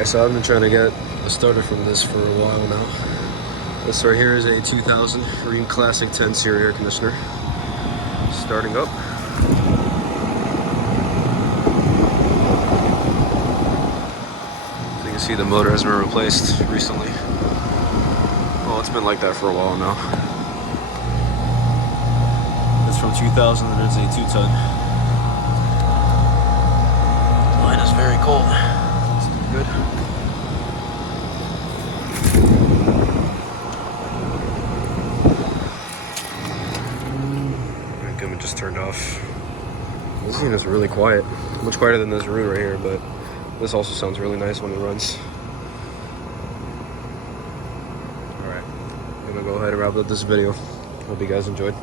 Alright, so I've been trying to get a starter from this for a while now. This right here is a 2000 Rheem Classic 10 series air conditioner. Starting up. So you can see the motor has been replaced recently. Well, it's been like that for a while now. It's from 2000 and it's a 2-ton. The line is very cold. It's doing good. Just turned off. This unit is really quiet, much quieter than this room right here, but this also sounds really nice when it runs. All right, I'm gonna go ahead and wrap up this video. Hope you guys enjoyed.